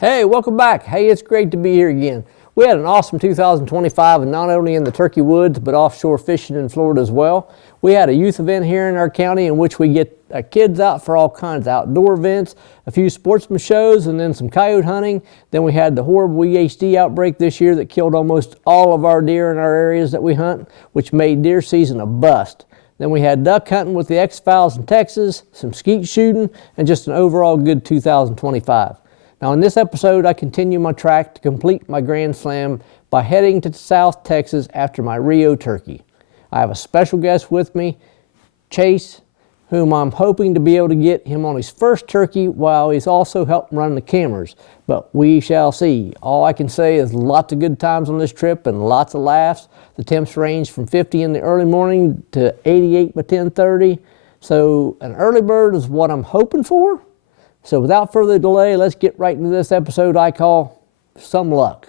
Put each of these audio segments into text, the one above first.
Hey, welcome back. Hey, it's great to be here again. We had an awesome 2025, and not only in the Turkey Woods, but offshore fishing in Florida as well. We had a youth event here in our county in which we get kids out for all kinds of outdoor events, a few sportsman shows, and then some coyote hunting. Then we had the horrible EHD outbreak this year that killed almost all of our deer in our areas that we hunt, which made deer season a bust. Then we had duck hunting with the X-Files in Texas, some skeet shooting, and just an overall good 2025. Now in this episode, I continue my track to complete my Grand Slam by heading to South Texas after my Rio turkey. I have a special guest with me, Chase, whom I'm hoping to be able to get him on his first turkey while he's also helping run the cameras. But we shall see. All I can say is lots of good times on this trip and lots of laughs. The temps range from 50 in the early morning to 88 by 10:30. So an early bird is what I'm hoping for. So without further delay, let's get right into this episode I call Some Luck.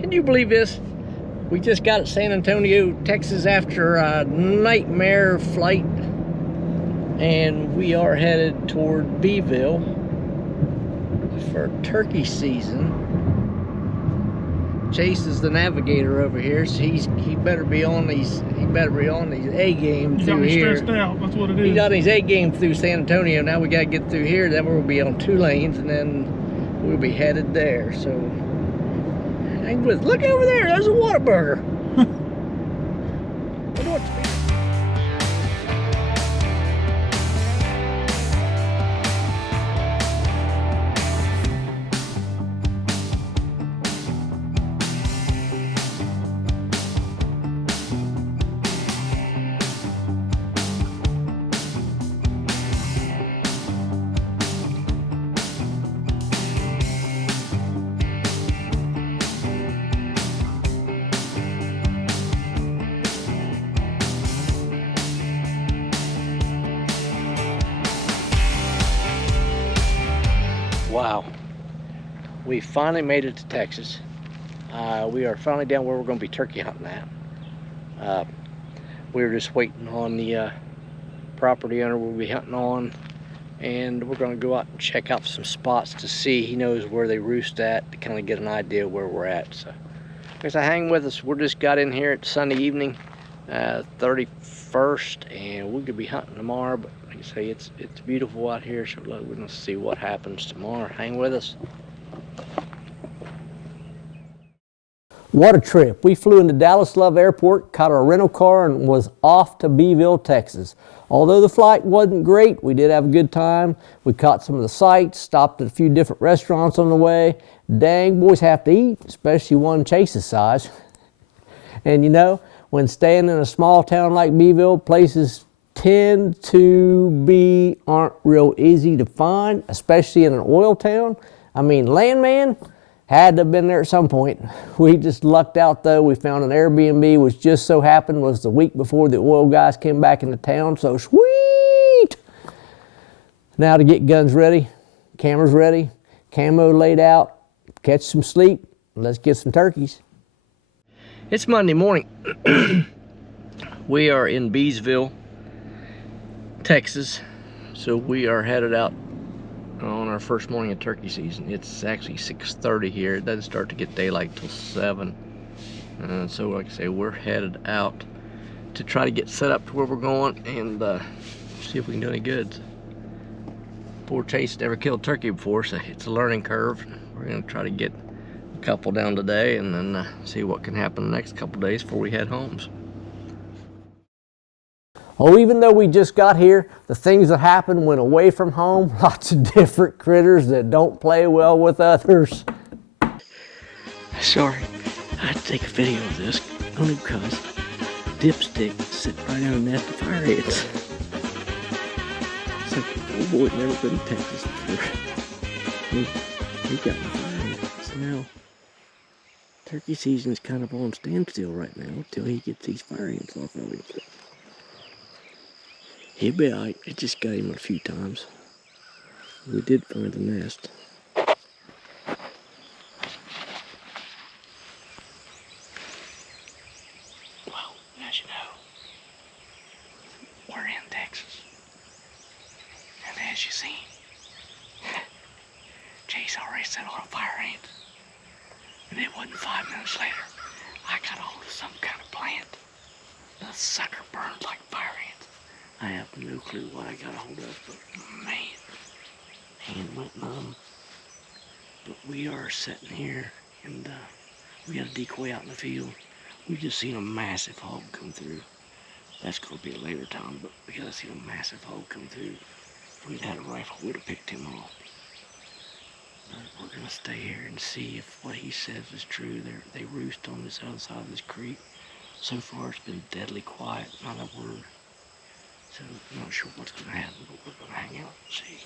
Can you believe this? We just got at San Antonio, Texas after a nightmare flight, and we are headed toward Beeville for turkey season. Chase is the navigator over here, so he better be on these A game through here. Stressed out. That's what it is. He got his A game through San Antonio. Now we gotta get through here. Then we'll be on 2 lanes, and then we'll be headed there. So. Look over there, there's a Whataburger. Wonder what's been. Wow, we finally made it to Texas. We are finally down where we're going to be turkey hunting at. We were just waiting on the property owner we'll be hunting on, and we're going to go out and check out some spots to see. He knows where they roost at to kind of get an idea where we're at. So, guys, hang with us. We just got in here at Sunday evening, 31st, and we could be hunting tomorrow, but like I say, it's beautiful out here, so we're going to see what happens tomorrow. Hang with us. What a trip. We flew into Dallas Love Airport, caught our rental car, and was off to Beeville, Texas. Although the flight wasn't great, we did have a good time. We caught some of the sights, stopped at a few different restaurants on the way. Dang, boys have to eat, especially one Chase's size. And you know, when staying in a small town like Beeville, places tend to aren't real easy to find, especially in an oil town. I mean, Landman had to have been there at some point. We just lucked out though. We found an Airbnb, which just so happened was the week before the oil guys came back into town, so sweet! Now to get guns ready, cameras ready, camo laid out, catch some sleep, and let's get some turkeys. It's Monday morning. We are in Beesville, Texas, so we are headed out on our first morning of turkey season. It's actually 6:30 here. It doesn't start to get daylight till 7. So like I say, we're headed out to try to get set up to where we're going and see if we can do any good. Poor Chase never killed turkey before, so it's a learning curve. We're gonna try to get a couple down today and then see what can happen the next couple days before we head home. Oh, even though we just got here, the things that happened when away from home, lots of different critters that don't play well with others. Sorry, I had to take a video of this only because dipstick sitting right on a nest of fire ants. It's like, oh boy, never been to Texas before. He got my fire ants. So now, turkey season's kind of on standstill right now until he gets these fire ants off of him. He'll be alright. It just got him a few times. We did find a nest. Well, as you know, we're in Texas. And as you see, Chase already set on a fire ant. And it wasn't 5 minutes later, I got a hold of some kind of plant. The sucker burned like fire ants. I have no clue what I got a hold of, but man, hand went numb. But we are sitting here, and we got a decoy out in the field. We just seen a massive hog come through. That's gonna be a later time, but we gotta see a massive hog come through. If we'd had a rifle, we'd have picked him off. But we're gonna stay here and see if what he says is true. They roost on this other side of this creek. So far, it's been deadly quiet, not a word. So I'm not sure what's gonna happen, but we're gonna hang out and see.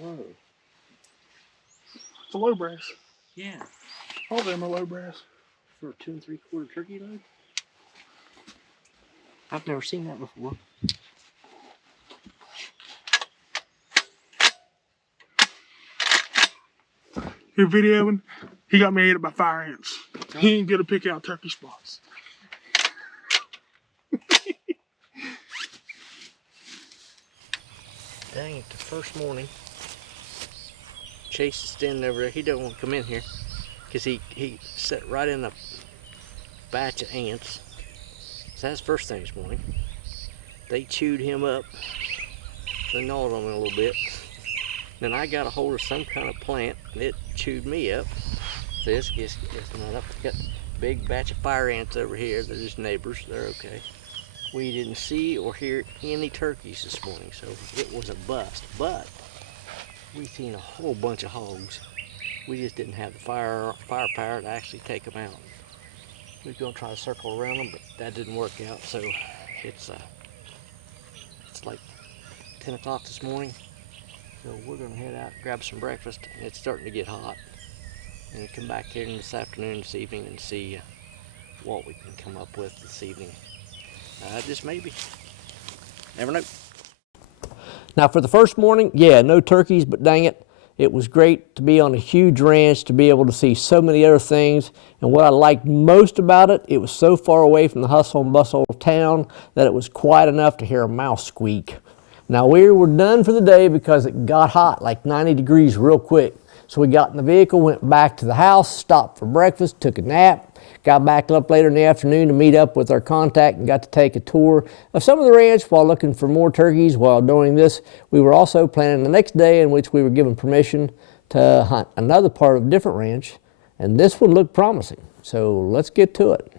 Whoa. It's a low brass. Yeah. All of them are low brass. For a 2 3/4 turkey load? I've never seen that before. You're videoing? He got me ate by fire ants. He ain't good to pick out turkey spots. Dang it, the first morning. Chase is standing over there. He don't want to come in here because he sat right in a batch of ants. So that's the first thing this morning. They chewed him up. They gnawed on him a little bit. Then I got a hold of some kind of plant and it chewed me up. This gets not up. Got a big batch of fire ants over here. They're just neighbors. They're okay. We didn't see or hear any turkeys this morning, so it was a bust. But we seen a whole bunch of hogs. We just didn't have the firepower to actually take them out. We were gonna try to circle around them, but that didn't work out. So it's like 10 o'clock this morning. So we're gonna head out, grab some breakfast, and it's starting to get hot. And come back here this afternoon, this evening, and see what we can come up with this evening. Just maybe. Never know. Now for the first morning, yeah, no turkeys, but dang it, it was great to be on a huge ranch, to be able to see so many other things. And what I liked most about it, it was so far away from the hustle and bustle of town that it was quiet enough to hear a mouse squeak. Now we were done for the day because it got hot, like 90 degrees real quick. So we got in the vehicle, went back to the house, stopped for breakfast, took a nap, got back up later in the afternoon to meet up with our contact and got to take a tour of some of the ranch while looking for more turkeys. While doing this, we were also planning the next day in which we were given permission to hunt another part of a different ranch, and this one looked promising. So let's get to it.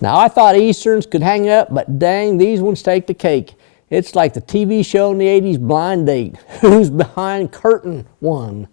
Now I thought Easterns could hang up, but dang, these ones take the cake. It's like the TV show in the 80s, Blind Date. Who's behind curtain one?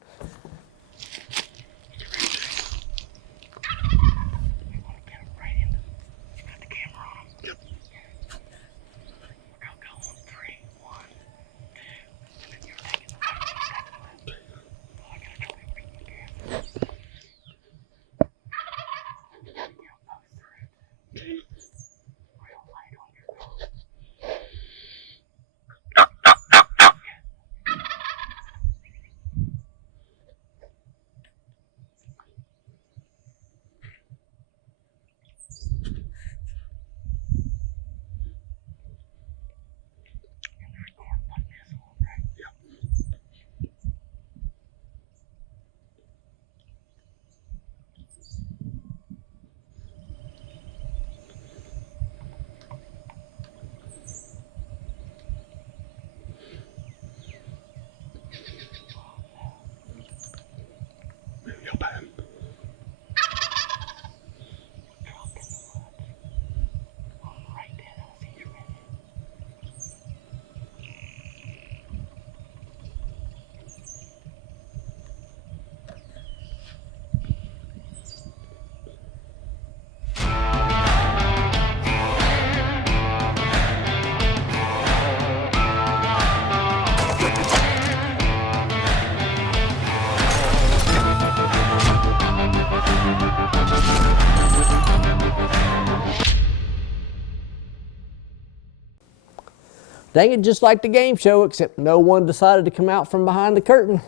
Dang it, just like the game show, except no one decided to come out from behind the curtain.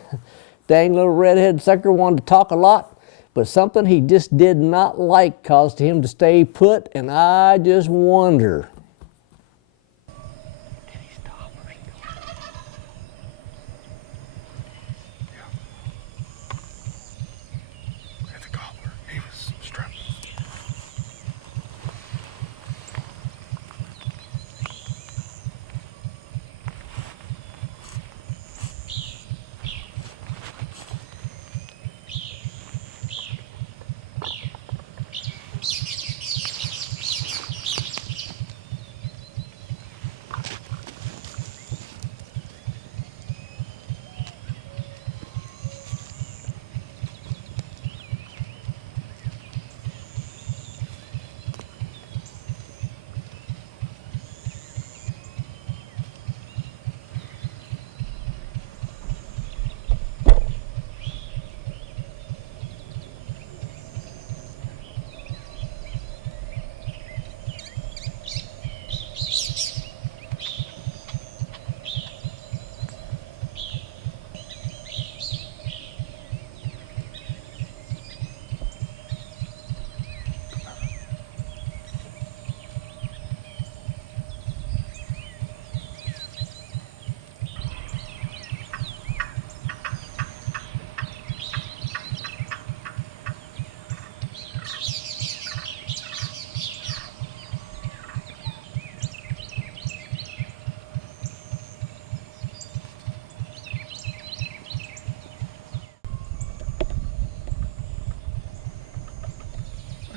Dang little redhead sucker wanted to talk a lot, but something he just did not like caused him to stay put, and I just wonder.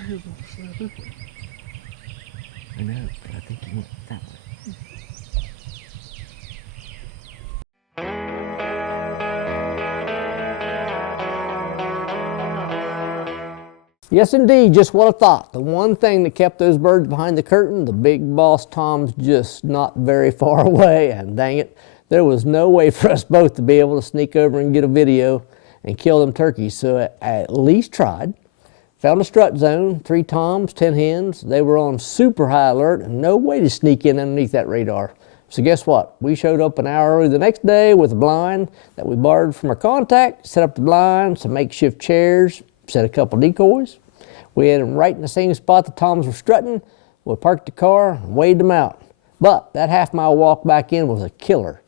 I know, but I think he went that way. Yes, indeed, just what I thought. The one thing that kept those birds behind the curtain, the big boss Tom's just not very far away, and dang it, there was no way for us both to be able to sneak over and get a video and kill them turkeys, so I at least tried. Found a strut zone, 3 toms, 10 hens. They were on super high alert and no way to sneak in underneath that radar. So guess what? We showed up an hour early the next day with a blind that we borrowed from our contact, set up the blind, some makeshift chairs, set a couple decoys. We had them right in the same spot the toms were strutting. We parked the car and weighed them out. But that half-mile walk back in was a killer.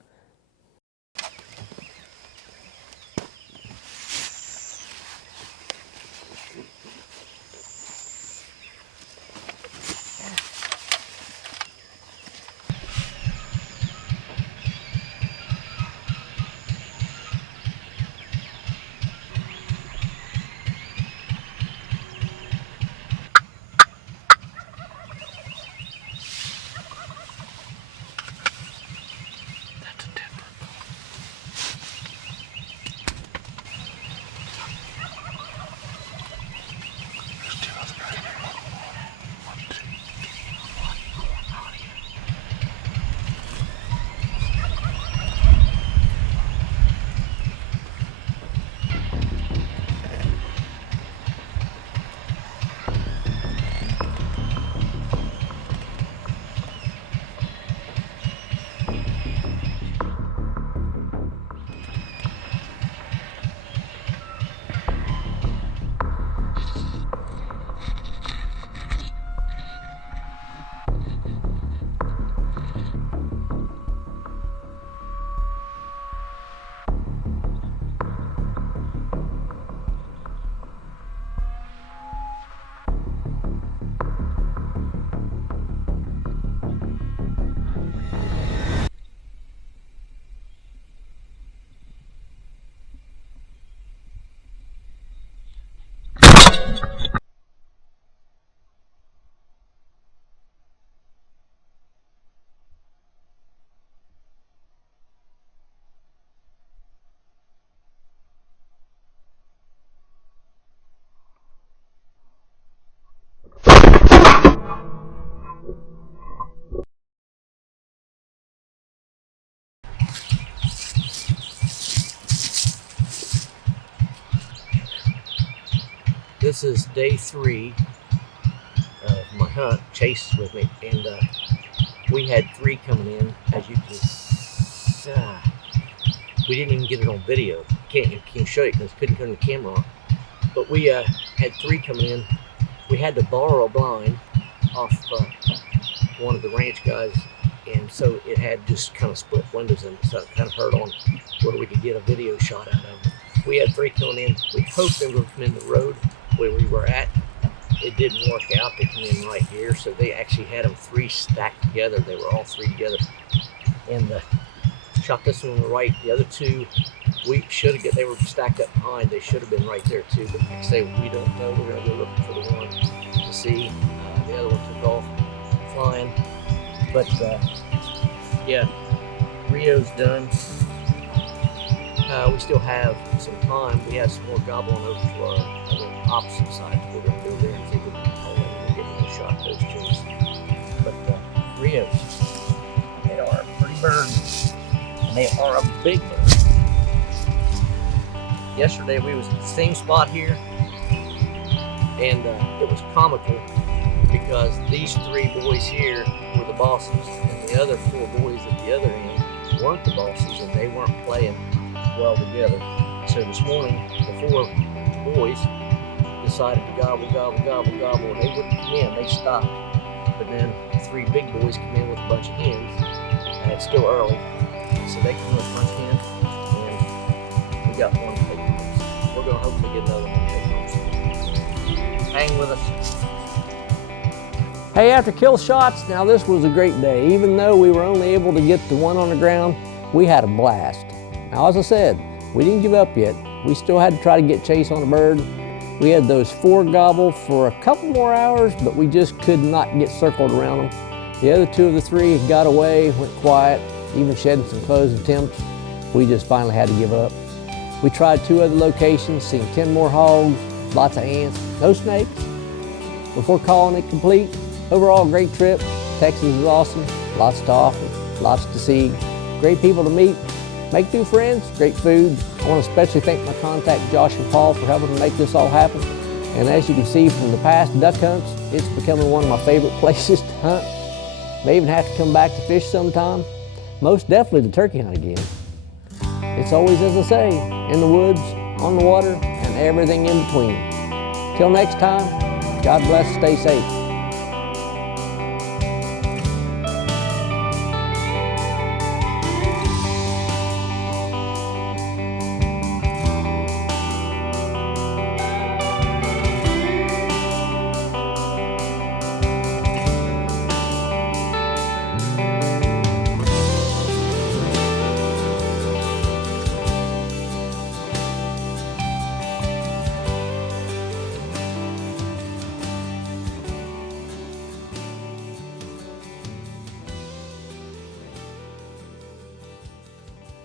This is day 3 of my hunt. Chase is with me, and we had 3 coming in. As you can see, we didn't even get it on video. Can't show you because couldn't turn the camera on. But we had 3 coming in. We had to borrow a blind off one of the ranch guys, and so it had just kind of split windows in it, so it kind of hurt on whether we could get a video shot out of it. We had 3 coming in. We hoped they would come in the road where we were at. It didn't work out. They came in right here, so they actually had them 3 stacked together. They were all 3 together, and shot this one on the right. The other 2, we should have they were stacked up behind. They should have been right there too, but like I say, we don't know. We're gonna go looking for the one to see. The other one took off flying, but yeah, Rio's done. We still have some time. We have some more gobbling over to our other opposite side. We're going to go there and see if we can call them and get another shot at those trees. But Rios, they are a pretty bird, and they are a big bird. Yesterday we was at the same spot here, and it was comical because these 3 boys here were the bosses, and the other 4 boys at the other end weren't the bosses, and they weren't playing well together. So this morning, the 4 boys decided to gobble, gobble, gobble, gobble, and they wouldn't come in. They stopped. But then 3 big boys come in with a bunch of hens, and it's still early, so they come in with a bunch of hens, and we got 1 to take home. We're going to hopefully get another one to take home. Hang with us. Hey, after kill shots, now this was a great day. Even though we were only able to get the one on the ground, we had a blast. Now, as I said, we didn't give up yet. We still had to try to get Chase on a bird. We had those 4 gobble for a couple more hours, but we just could not get circled around them. The other 2 of the 3 got away, went quiet, even shedding some closed attempts. We just finally had to give up. We tried 2 other locations, seen 10 more hogs, lots of ants, no snakes. Before calling it complete, overall great trip. Texas is awesome, lots to offer, lots to see, great people to meet. Make new friends, great food. I want to especially thank my contact Josh and Paul for helping to make this all happen. And as you can see from the past duck hunts, it's becoming one of my favorite places to hunt. May even have to come back to fish sometime. Most definitely the turkey hunt again. It's always, as I say, in the woods, on the water, and everything in between. Till next time, God bless, stay safe.